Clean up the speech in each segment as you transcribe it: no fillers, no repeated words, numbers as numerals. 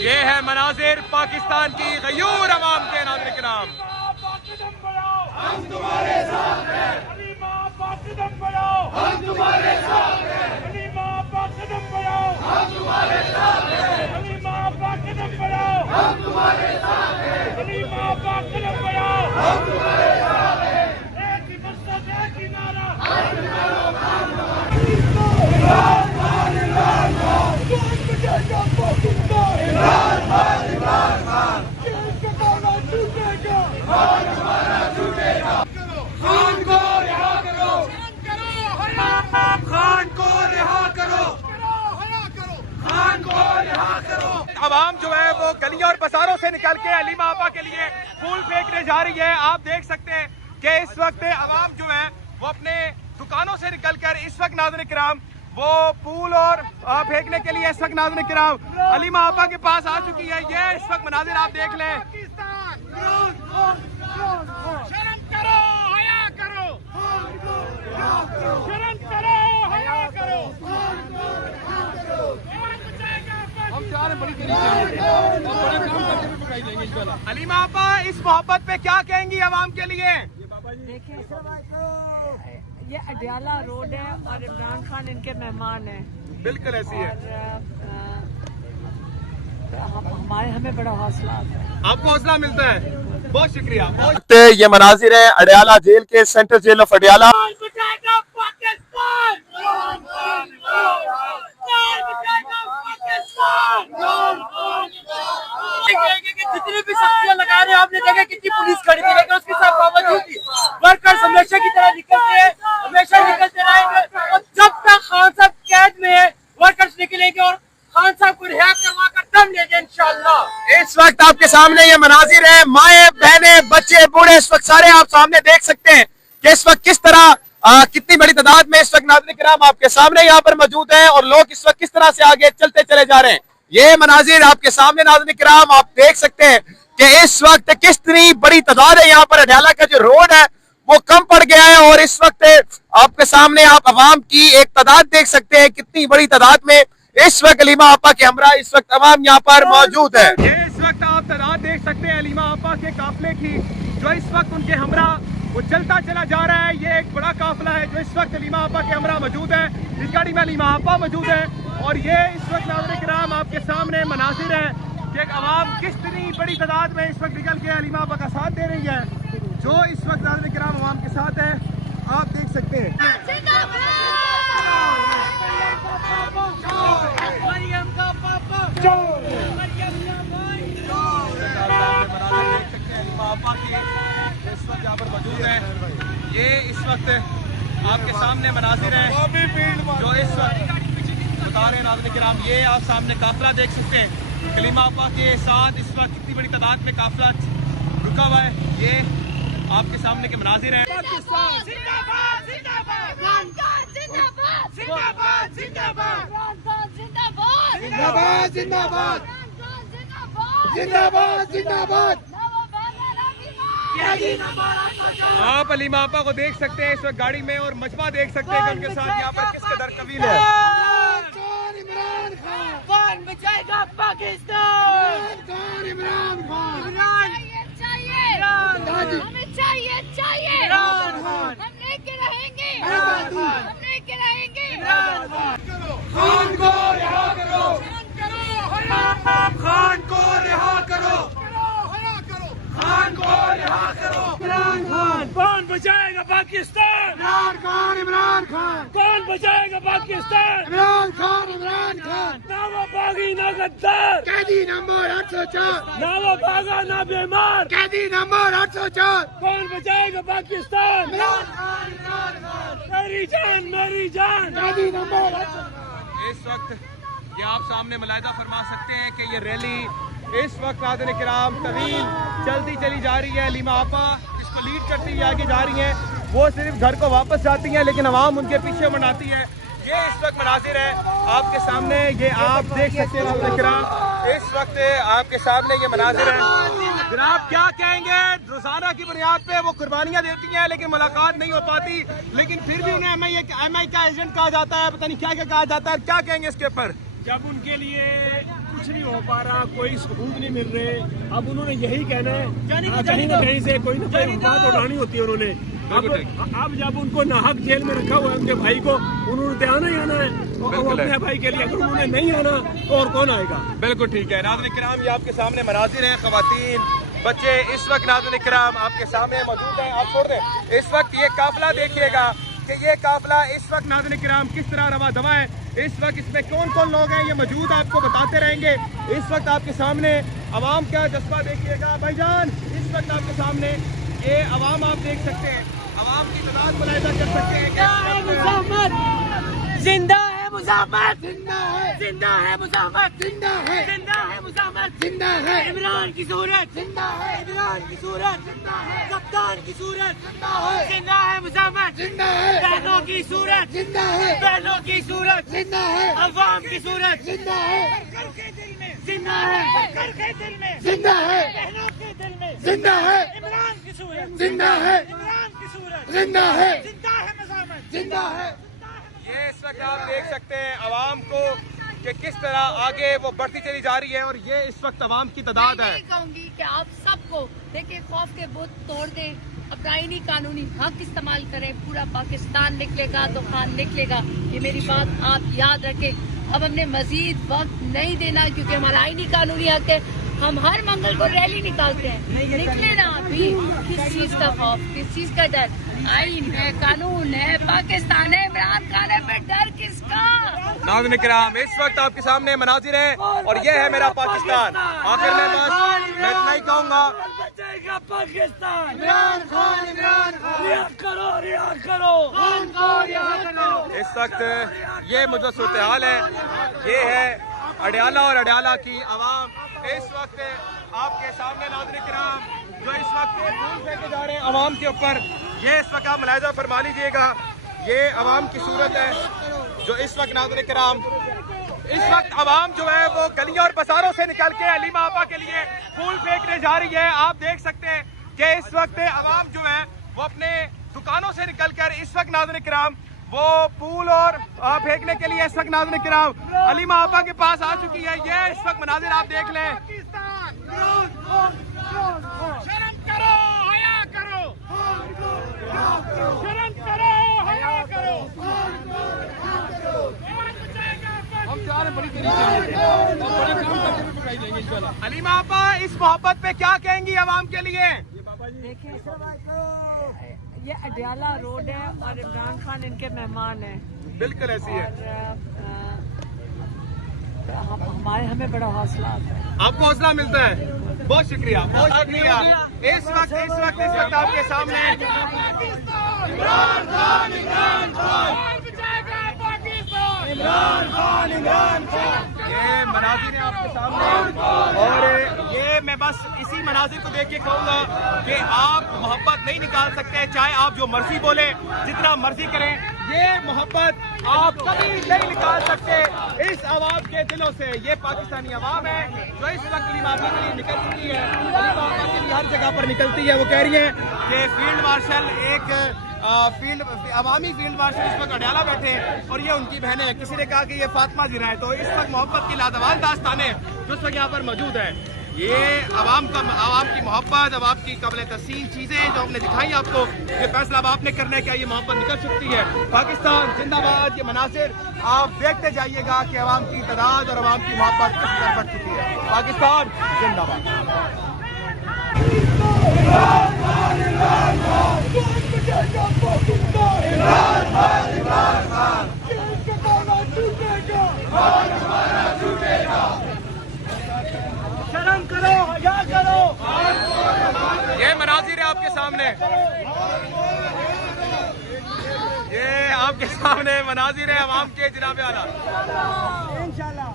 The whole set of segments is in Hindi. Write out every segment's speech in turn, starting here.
ये है मनाजिर पाकिस्तान की गयूर अवाम के नाज़रीन किराम। हम तुम्हारे साथ हैं, हम तुम्हारे साथ हैं, हम तुम्हारे साथ हैं, हम तुम्हारे साथ हैं, हम तुम्हारे साथ हैं। खान को रिहा करो, खान को रिहा करो, खान को रिहा करो। आवाम जो है वो गलियों और बाजारों से निकल के हलीमा आपा के लिए फूल फेंकने जा रही है। आप देख सकते हैं कि इस वक्त आवाम जो है वो अपने दुकानों से निकलकर इस वक्त नाज़रीन किराम वो फूल और फेंकने के लिए इस वक्त नाज़रीन किराम हलीमा आपा के पास आ चुकी है। ये इस वक्त मनाजिर आप देख लें। शर्म करो, हया करो, शर्म करो, हया करो। हम चाह रहे बड़ी बड़े काम करके भी पकाई देंगे इंशाल्लाह। हलीमा आपा इस मोहब्बत पे क्या कहेंगी आवाम के लिए? देखिए ये अडियाला रोड है और इमरान खान इनके मेहमान हैं। बिल्कुल ऐसी है। हमें बड़ा हौसला आता है। आपको हौसला मिलता है, बहुत शुक्रिया। ये मनाजिर है अडियाला जेल के, सेंट्रल जेल ऑफ अडियाला। जितनी भी सख्तियां लगा रहे हैं आपने देखा कितनी पुलिस खड़ी थी, लेकिन उसके साथ बावजूद वर्कर्स हमेशा की तरह निकलते हैं, हमेशा निकलते रहेंगे और जब तक खान साहब कैद में है वर्कर्स निकलेंगे और खान साहब को रिहा करवा कर दम लेंगे इंशाल्लाह। इस वक्त आपके सामने ये मनाजिर है, माए बहने बच्चे बूढ़े इस वक्त सारे आप सामने देख सकते हैं कि इस वक्त किस तरह कितनी बड़ी तादाद में इस वक्त नाज़रीन किराम आपके सामने यहाँ पर मौजूद है और लोग इस वक्त किस तरह से आगे चलते चले जा रहे हैं। ये मनाजिर आपके सामने नाज़रीन किराम आप देख सकते हैं कि इस वक्त कितनी बड़ी तादाद है। यहाँ पर अडियाला का जो रोड है वो कम पड़ गया है और इस वक्त आपके सामने आप अवाम की एक तादाद देख सकते हैं, कितनी बड़ी तादाद में इस वक्त हलीमा आपा के हमरा इस वक्त अवाम यहाँ पर मौजूद है। ये इस वक्त आप तादाद देख सकते हैं हलीमा आपा के काफिले की, जो इस वक्त उनके हमरा वो चलता चला जा रहा है। ये एक बड़ा काफिला है जो इस वक्त हलीमा आपा के हमरा मौजूद है। इस गाड़ी में हलीमा आपा मौजूद है और ये इस वक्त नाज़रीन किराम आपके सामने मनासिर है कि अवाम कितनी बड़ी तादाद में इस वक्त निकल के हलीमा आपा का साथ दे रही है। जो इस वक्त नाज़रीन किराम अवाम के साथ है आप देख सकते हैं। यहाँ पर मौजूद है। ये इस वक्त आपके सामने मनाजिर है जो इस वक्त बता रहे हैं नाज़रीन किराम। ये आप सामने काफिला देख सकते हैं, हलीमा आपा के साथ इस वक्त कितनी बड़ी तादाद में काफिला रुका हुआ है। ये आपके सामने के मनाजिर हैं। आप हलीमा आपा को देख सकते हैं इस वक्त गाड़ी में और मजमा देख सकते हैं कि उनके साथ यहाँ पर किस कदर कबील है। कौन बचाएगा पाकिस्तान? इमरान खान हमें चाहिए, चाहिए, हम लेके रहेंगे, हम लेके रहेंगे। खान को रिहा करो, खान को रिहा करो, खान को रिहा करो। इमरान खान कौन बचाएगा पाकिस्तान? इमरान खान, इमरान खान कौन बचाएगा पाकिस्तान? इमरान खान, इमरान खान ना वो बागी ना गद्दार, कैदी नंबर 804, ना वो भागा ना बीमार, कैदी नंबर 804। कौन बचाएगा पाकिस्तान? इमरान खान, इमरान खान मेरी जान, मेरी जान। कैदी नंबर 804। इस वक्त ये आप सामने मुलाहिदा फरमा सकते हैं कि ये रैली इस वक्त नाज़रीन किराम तवील चलती चली जा रही है। हलीमा आपा इसको लीड करती हुई आगे जा रही हैं। वो सिर्फ घर को वापस जाती हैं लेकिन अवाम उनके पीछे मनाती है। ये इस वक्त मनाजिर है आपके सामने, ये आप देख सकते हैं नाज़रीन किराम इस वक्त आपके सामने ये मनाजिर है। जनाब क्या कहेंगे, रोजाना की बुनियाद पे वो कुर्बानियाँ देती हैं लेकिन मुलाकात नहीं हो पाती, लेकिन फिर भी उन्हें एमआई का एजेंट कहा जाता है, पता नहीं क्या क्या कहा जाता है। क्या कहेंगे इसके ऊपर? जब उनके लिए कुछ नहीं हो पा रहा, कोई सबूत नहीं मिल रहे। अब उन्होंने यही कहना है कहीं ना कहीं से कोई ना कोई बात उड़ानी होती है उन्होंने। अब जब उनको नाहक जेल में रखा हुआ है उनके भाई को, उन्होंने तो आना ही आना है अपने भाई के लिए। अगर उन्होंने नहीं आना तो और कौन आएगा? बिल्कुल ठीक है। नाज़रीन किराम, ये आपके सामने मनाजिर हैं, ख़वातीन, बच्चे इस वक्त नाज़रीन किराम आपके सामने मौजूद हैं। आप छोड़ दें, इस वक्त ये काफिला देखिएगा कि ये काफिला इस वक्त नाज़रीन किराम किस तरह रवा दवा है। इस वक्त इसमें कौन कौन लोग हैं ये मौजूद आपको बताते रहेंगे। इस वक्त आपके सामने अवाम का जज्बा देखिएगा। भाईजान, इस वक्त आपके सामने ये अवाम आप देख सकते हैं, अवाम की तादाद मुलाहिजा कर सकते हैं। जिंदा है मुज़ाफ़्फ़र, जिंदा है, जिंदा है मुज़ाफ़्फ़र, जिंदा है, जिंदा है मुज़ाफ़्फ़र, जिंदा है इमरान की सूरत, जिंदा है इमरान की सूरत, जिंदा है कप्तान की सूरत, जिंदा है, जिंदा है मुज़ाफ़्फ़र, जिंदा है बहनों की सूरत, जिंदा है बहनों की सूरत, जिंदा है अवाम की सूरत, जिंदा है करके दिल में, जिंदा है करके दिल में, जिंदा है बहनों के दिल में, जिंदा है इमरान की सूरत, जिंदा है इमरान की सूरत, जिंदा है, जिंदा है मुज़ाफ़्फ़र, जिंदा है। ये इस वक्त आप देख सकते हैं अवाम को कि किस तरह आगे वो बढ़ती चली जा रही है और ये इस वक्त अवाम की तादाद है। मैं कहूँगी कि आप सबको देखिए, खौफ के बुत तोड़ दें, अपना आईनी कानूनी हक इस्तेमाल करें। पूरा पाकिस्तान निकलेगा तो खान निकलेगा, ये मेरी बात आप याद रखें। अब हमने मजीद वक्त नहीं देना क्योंकि हमारा आईनी कानूनी हक है। हम हर मंगल को रैली निकालते हैं, निकले ना अभी। किस चीज का खौफ, किस चीज का डर? आईन है, कानून है, पाकिस्तान है, इमरान खान है, फिर डर किसका? नाज़रीन किराम, इस वक्त आपके सामने मनाजिर हैं और ये है मेरा पाकिस्तान। आखिर में बस मैं इतना ही कहूँगा, पाकिस्तान, इमरान खान, इमरान खान, रिहा करो, रिहा करो, खान को रिहा करो। इस वक्त ये मुझे सूरत हाल है, ये है अडयाला और अडयाला की आवाम इस वक्त आपके सामने। नाज़रीन किराम, जो इस वक्त फूल फेंके जा रहे हैं अवाम के ऊपर, ये इस वक्त आप मुलाहिजा फरमा लीजिएगा। ये अवाम की सूरत है जो इस वक्त नाज़रीन किराम, इस वक्त अवाम जो है वो गलियों और बाजारों से निकल के हलीमा आपा के लिए फूल फेंकने जा रही है। आप देख सकते हैं कि इस वक्त अवाम जो है वो अपने दुकानों से निकल कर इस वक्त नाज़रीन किराम वो फूल और फेंकने के लिए इस वक्त नाज़रीन किराम हलीमा आपा के पास आ चुकी है। ये इस वक्त मनाजिर आप देख लें। शर्म करो, हया करो, शर्म करो, हया करो। हम जा रहे बड़ी बड़े काम करके भी पकड़ाई जाएंगे इंशाल्लाह। हलीमा आपा, इस मोहब्बत पे क्या कहेंगी आवाम के लिए? देखिए, ये अडयाला रोड है और इमरान खान इनके मेहमान हैं। बिल्कुल ऐसी है। हमें बड़ा हौसला आता है। आपको हौसला मिलता है, बहुत शुक्रिया, बहुत शुक्रिया। इस वक्त आपके सामने इमरान खान, इमरान खान, इमरान खान, इमरान खान, ये मनाजिर है आपके सामने और ये मैं बस इसी मनाजिर को देख के कहूँगा कि आप मोहब्बत नहीं निकाल सकते, चाहे आप जो मर्जी बोले, जितना मर्जी करें, ये मोहब्बत आप कभी नहीं निकाल सकते इस आवाम के दिलों से। ये पाकिस्तानी आवाम है जो इस वक्त हलीमा आपा के लिए निकल चुकी है। हलीमा आपा के लिए हर जगह पर निकलती है। वो कह रही है कि फील्ड मार्शल अवामी फील्ड मार्शल इस वक्त अडयाला बैठे हैं और ये उनकी बहनें हैं। किसी ने कहा कि ये फातिमा जिरा है, तो इस वक्त मोहब्बत की लाजवाब दास्तान है जो इस वक्त यहाँ पर मौजूद है। ये आवाम की मोहब्बत, आवाम की काबिल तहसीन चीज़ें जो हमने दिखाई आपको, ये फैसला अब आपने करना है, क्या ये मोहब्बत निकल सकती है? पाकिस्तान जिंदाबाद। ये मनासिर आप देखते जाइएगा कि आवाम की तादाद और आवाम की मोहब्बत किस तरह बढ़ चुकी है। पाकिस्तान जिंदाबाद। शर्म करो, हया करो। ये मनाजिर है आपके सामने, ये आपके सामने मनाजिर है अवाम के जनाब आला। इंशाल्लाह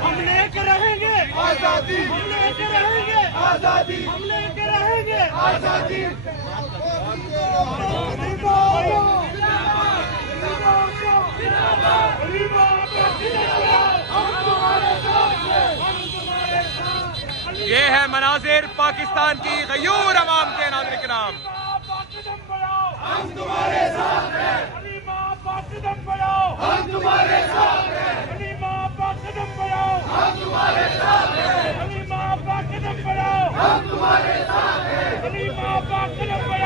हम लेके रहेंगे आजादी, हम लेके रहेंगे आजादी, हम लेके रहेंगे आजादी। ये है मनाजिर पाकिस्तान की गयूर अवाम के नाज़रीन किराम। हम तुम्हारे साथ हैं। हलीमा पाक कदम बढ़ाओ, हम तुम्हारे साथ हैं। हलीमा पाक कदम बढ़ाओ, हम तुम्हारे साथ हैं। हलीमा पाक कदम बढ़ाओ, हम तुम्हारे साथ हैं। हलीमा पाक कदम बढ़ाओ।